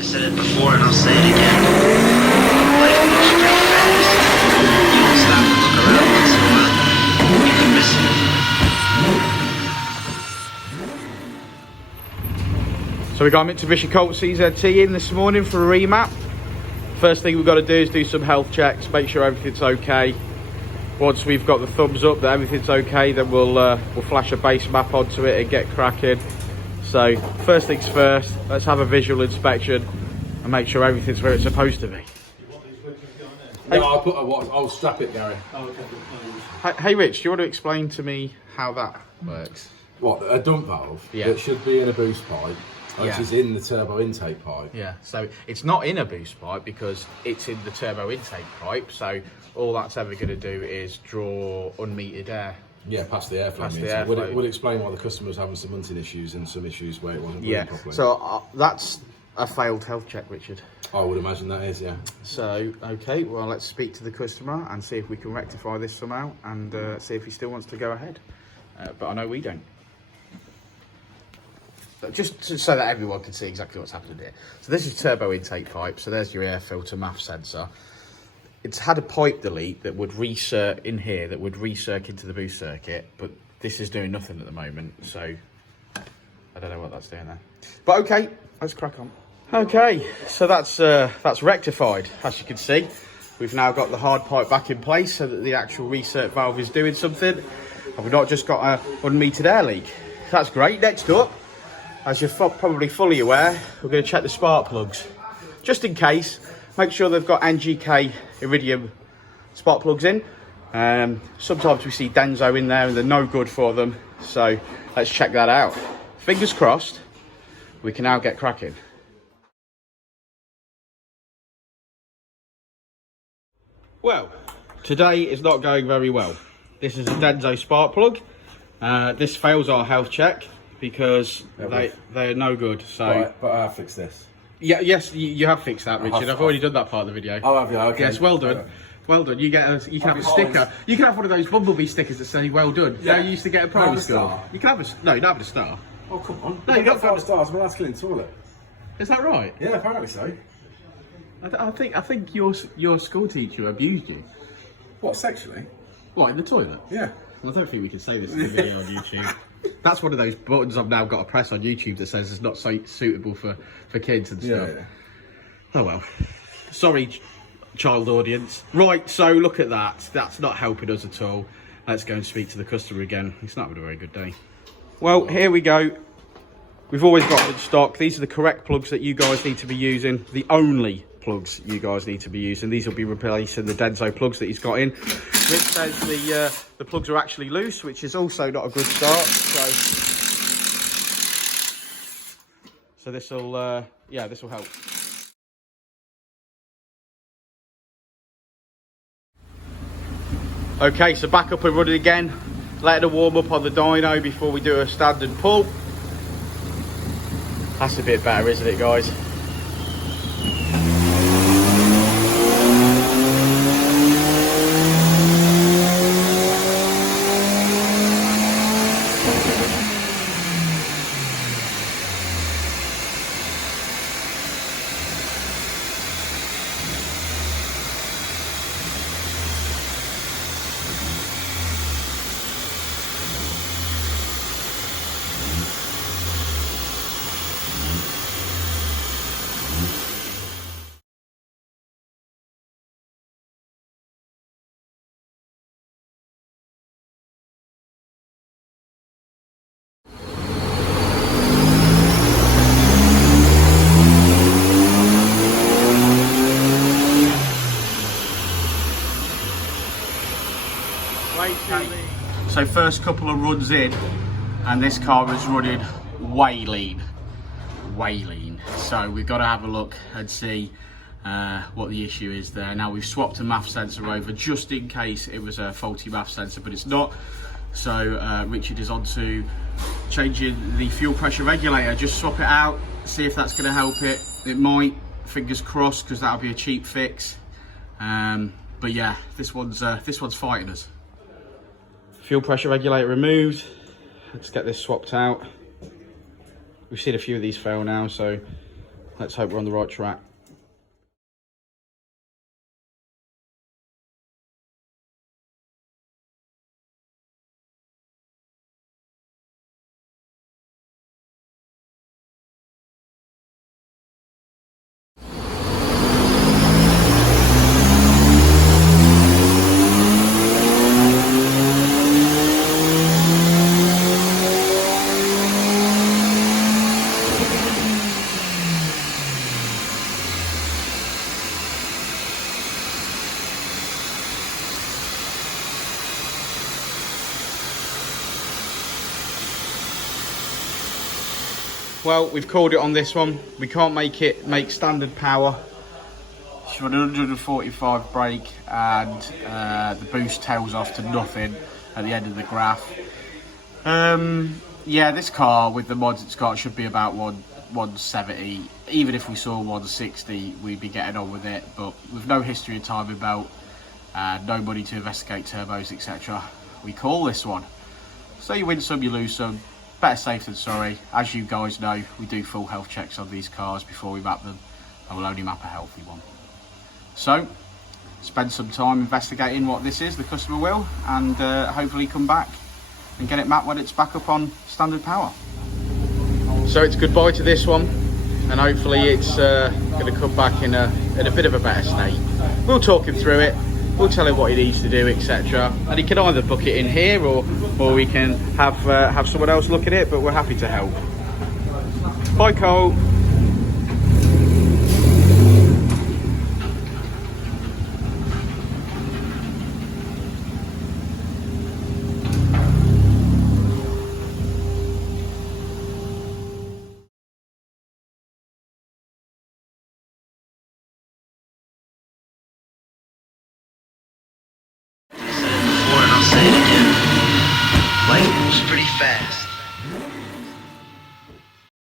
I said it before and I'll say it again. Life moves pretty fast. You don't stop and look around once in a while, you can miss it. So we got Mitsubishi Colt CZT in this morning for a remap. First thing we've got to do is do some health checks, make sure everything's okay. Once we've got the thumbs up that everything's okay, then we'll flash a base map onto it and get cracking. So first things first, let's have a visual inspection and make sure everything's where it's supposed to be. No, I'll strap it, Gary. Hey Rich, do you want to explain to me how that works? What, a dump valve? Yeah. It should be in a boost pipe, which Yeah. is in the turbo intake pipe. Yeah, so it's not in a boost pipe because it's in the turbo intake pipe, so all that's ever going to do is draw unmetered air. Yeah, past the airflow. Past the meter. airflow. Would explain why the customer was having some munting issues and some issues where it wasn't running properly. So that's a failed health check, Richard. I would imagine that is, yeah. So, okay, well, let's speak to the customer and see if we can rectify this somehow and see if he still wants to go ahead. But I know we don't. But just so that everyone can see exactly what's happening here. So this is turbo intake pipe, so there's your air filter MAF sensor. It's had a pipe delete that would recirc in here, that would recirc into the boost circuit, but this is doing nothing at the moment, so I don't know what that's doing there. But okay, let's crack on. Okay, so that's rectified, as you can see. We've now got the hard pipe back in place so that the actual recirc valve is doing something, and we've not just got an unmetered air leak. That's great. Next up, as you're probably fully aware, we're going to check the spark plugs. Just in case, make sure they've got NGK iridium spark plugs in. Sometimes we see Denso in there and they're no good for them, so let's check that out. Fingers crossed, we can now get cracking. Well, today is not going very well. This is a Denso spark plug. This fails our health check because they're no good. So, Right, but I have fixed this. Yeah, yes, you have fixed that, Richard. I've already done that part of the video. Oh, have you? Okay. Yes, well done. Well done. You can have a sticker. You can have one of those Bumblebee stickers that say "Well done." Yeah, you used to get a primary school. Star. You can have a no. You don't have a star. Oh, come on. No, you don't have stars. Well, that's killing toilet. Is that right? Yeah, apparently so. I think your school teacher abused you. What, sexually? What, in the toilet? Yeah. Well, I don't think we can say this in the video on YouTube. That's one of those buttons I've now got to press on YouTube that says it's not so suitable for kids and stuff. Yeah. Oh well. Sorry, child audience. Right, so look at that. That's not helping us at all. Let's go and speak to the customer again. It's not having a very good day. Well, here we go. We've always got in stock. These are the correct plugs that you guys need to be using. The only plugs you guys need to be using. These will be replacing the Denso plugs that he's got in. Rich says the plugs are actually loose, which is also not a good start. So this will this will help. Okay, so back up and running again. Letting it warm up on the dyno before we do a standard pull. That's a bit better, isn't it, guys? So first couple of runs in and this car is running way lean. So we've got to have a look and see what the issue is there. Now we've swapped a MAF sensor over just in case it was a faulty MAF sensor, but it's not. So Richard is on to changing the fuel pressure regulator. Just swap it out, see if that's going to help it. It might, fingers crossed, because that'll be a cheap fix. But yeah, this one's fighting us. Fuel pressure regulator removed. Let's get this swapped out. We've seen a few of these fail now, so Let's hope we're on the right track. Well, we've called it on this one. We can't make standard power. She's run 145 brake, and the boost tails off to nothing at the end of the graph. Yeah, this car with the mods it's got should be about 170. Even if we saw 160, we'd be getting on with it. But with no history of timing belt, no money to investigate turbos, etc., we call this one. So you win some, you lose some. Better safe than sorry. As you guys know, we do full health checks on these cars before we map them, and we'll only map a healthy one. So, spend some time investigating what this is, the customer will, and hopefully come back and get it mapped when it's back up on standard power. So it's goodbye to this one, and hopefully it's going to come back in a bit of a better state. We'll talk him through it. We'll tell him what he needs to do, etc. And he can either book it in here, or we can have someone else look at it. But we're happy to help. Bye, Colt.